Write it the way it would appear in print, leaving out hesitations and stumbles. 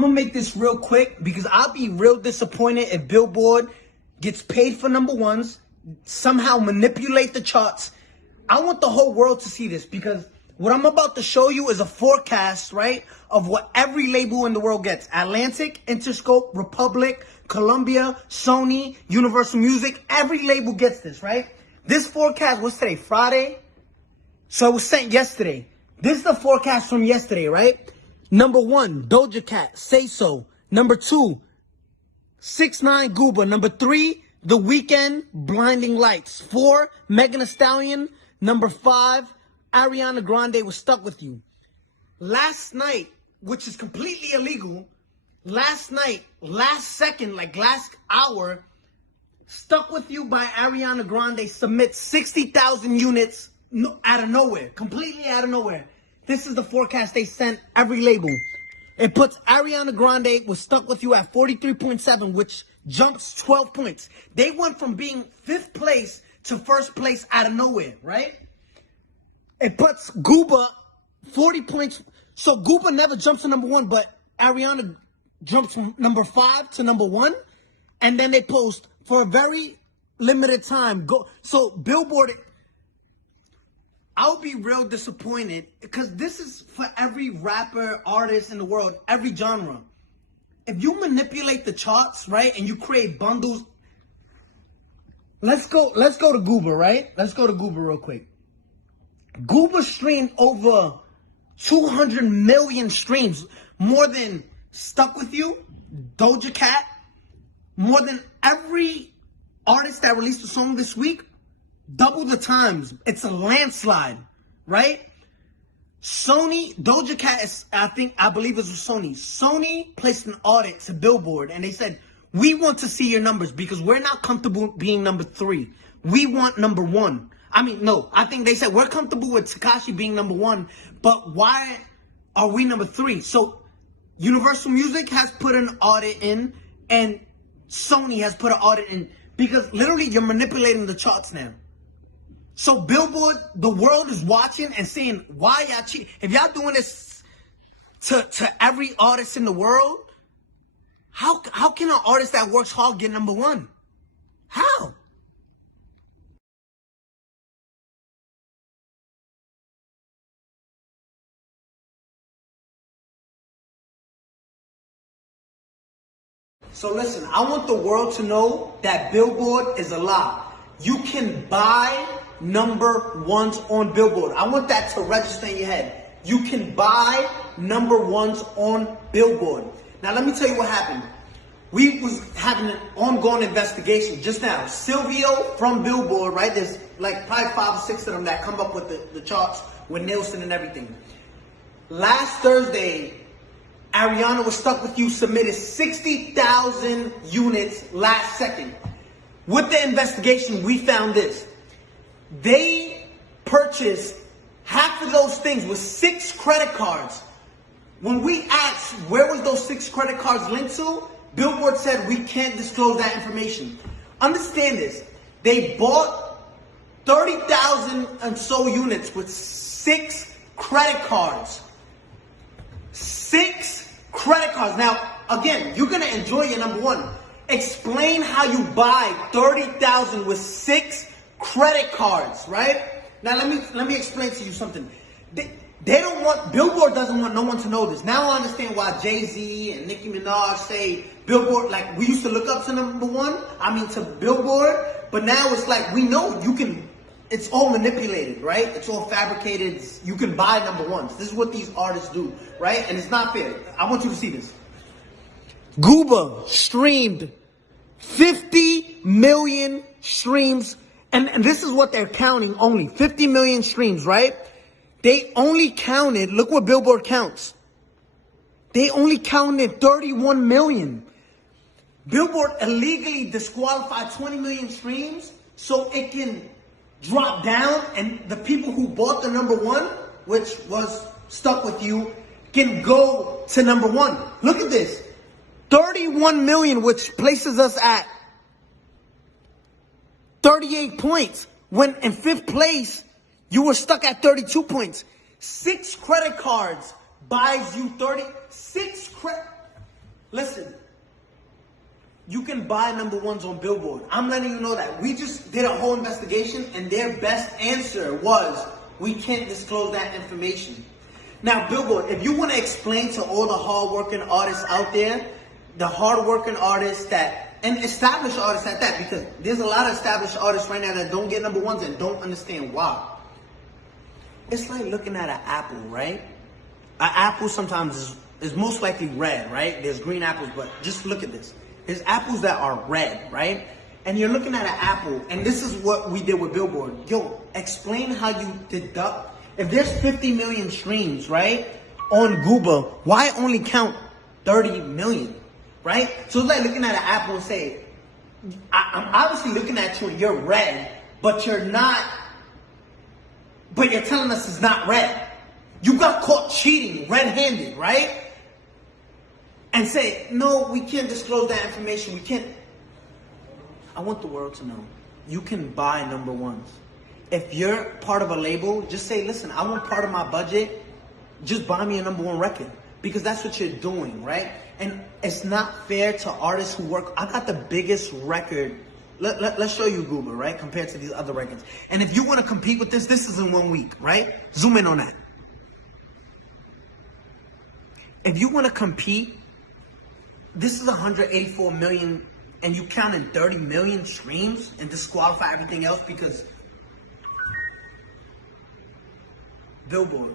I'm gonna make this real quick because I'll be real disappointed if Billboard gets paid for number ones, somehow manipulate the charts. I want the whole world to see this because what I'm about to show you is a forecast, right, of what every label in the world gets. Atlantic, Interscope, Republic, Columbia, Sony, Universal Music, every label gets this, right? This forecast, what's today, Friday? So it was sent yesterday. This is the forecast from yesterday, right? Number 1, Doja Cat, Say So. Number 2, 6ix9ine, Gooba. Number 3, The Weeknd, Blinding Lights. 4, Megan Thee Stallion. Number 5, Ariana Grande was Stuck With You. Last night, which is completely illegal, last night, last second, like last hour, Stuck With You by Ariana Grande submits 60,000 units out of nowhere, completely out of nowhere. This is the forecast they sent every label. It puts Ariana Grande was Stuck With You at 43.7, which jumps 12 points. They went from being 5th place to 1st place out of nowhere, right? It puts Gooba 40 points. So Gooba never jumps to number 1, but Ariana jumps from number 5 to number 1. And then they post for a very limited time. So Billboard, I'll be real disappointed because this is for every rapper, artist in the world, every genre. If you manipulate the charts, right, and you create bundles, let's go to Gooba, right? Let's go to Gooba real quick. Gooba streamed over 200 million streams, more than Stuck With You, Doja Cat, more than every artist that released a song this week. Double the times. It's a landslide, right? Sony, Doja Cat is, I believe it was Sony. Sony placed an audit to Billboard and they said, we want to see your numbers because we're not comfortable being number 3. We want number 1. I think they said we're comfortable with Tekashi being number 1, but why are we number 3? So Universal Music has put an audit in and Sony has put an audit in because literally you're manipulating the charts now. So Billboard, the world is watching and saying, why y'all cheat? If y'all doing this to every artist in the world, how can an artist that works hard get number 1? How? So listen, I want the world to know that Billboard is a lie. You can buy number ones on Billboard. I want that to register in your head. You can buy number ones on Billboard. Now let me tell you what happened. We was having an ongoing investigation just now. Silvio from Billboard, right? There's like probably 5 or 6 of them that come up with the charts with Nielsen and everything. Last Thursday, Ariana was Stuck With You submitted 60,000 units last second. With the investigation, we found this. They purchased half of those things with 6 credit cards. When we asked where was those 6 credit cards linked to, Billboard said we can't disclose that information. Understand this. They bought 30,000 and so units with 6 credit cards. 6 credit cards. Now, again, you're going to enjoy your number 1. Explain how you buy 30,000 with 6 credit cards, right? Now let me explain to you something. They don't want, Billboard doesn't want no one to know this. Now I understand why Jay-Z and Nicki Minaj say Billboard, like we used to look up to number 1, to Billboard, but now it's like we know you can, it's all manipulated, right? It's all fabricated. You can buy number 1s. This is what these artists do, right? And it's not fair. I want you to see this. Gooba streamed 50 million streams, and this is what they're counting only. 50 million streams, right? They only counted, look what Billboard counts. They only counted 31 million. Billboard illegally disqualified 20 million streams so it can drop down and the people who bought the number 1, which was Stuck With You, can go to number 1. Look at this. 31 million, which places us at 38 points. When in 5th place, you were stuck at 32 points. 6 credit cards buys you 36 Listen, you can buy number ones on Billboard. I'm letting you know that. We just did a whole investigation and their best answer was, we can't disclose that information. Now, Billboard, if you want to explain to all the hard-working artists out there, the hard-working artists that, and established artists at that, because there's a lot of established artists right now that don't get number ones and don't understand why. It's like looking at an apple, right? An apple sometimes is most likely red, right? There's green apples, but just look at this. There's apples that are red, right? And you're looking at an apple, and this is what we did with Billboard. Yo, explain how you deduct. If there's 50 million streams, right, on Google, why only count 30 million, right? So it's like looking at an apple and say, I'm obviously looking at you and you're red, but you're not, but you're telling us it's not red. You got caught cheating red-handed, right? And say, no, we can't disclose that information. We can't. I want the world to know. You can buy number ones. If you're part of a label, just say, listen, I want part of my budget. Just buy me a number one record. Because that's what you're doing, right? And it's not fair to artists who work. I got the biggest record. Let's show you Google, right? Compared to these other records. And if you want to compete with this is in 1 week, right? Zoom in on that. If you want to compete, this is 184 million, and you count in 30 million streams and disqualify everything else because Billboard.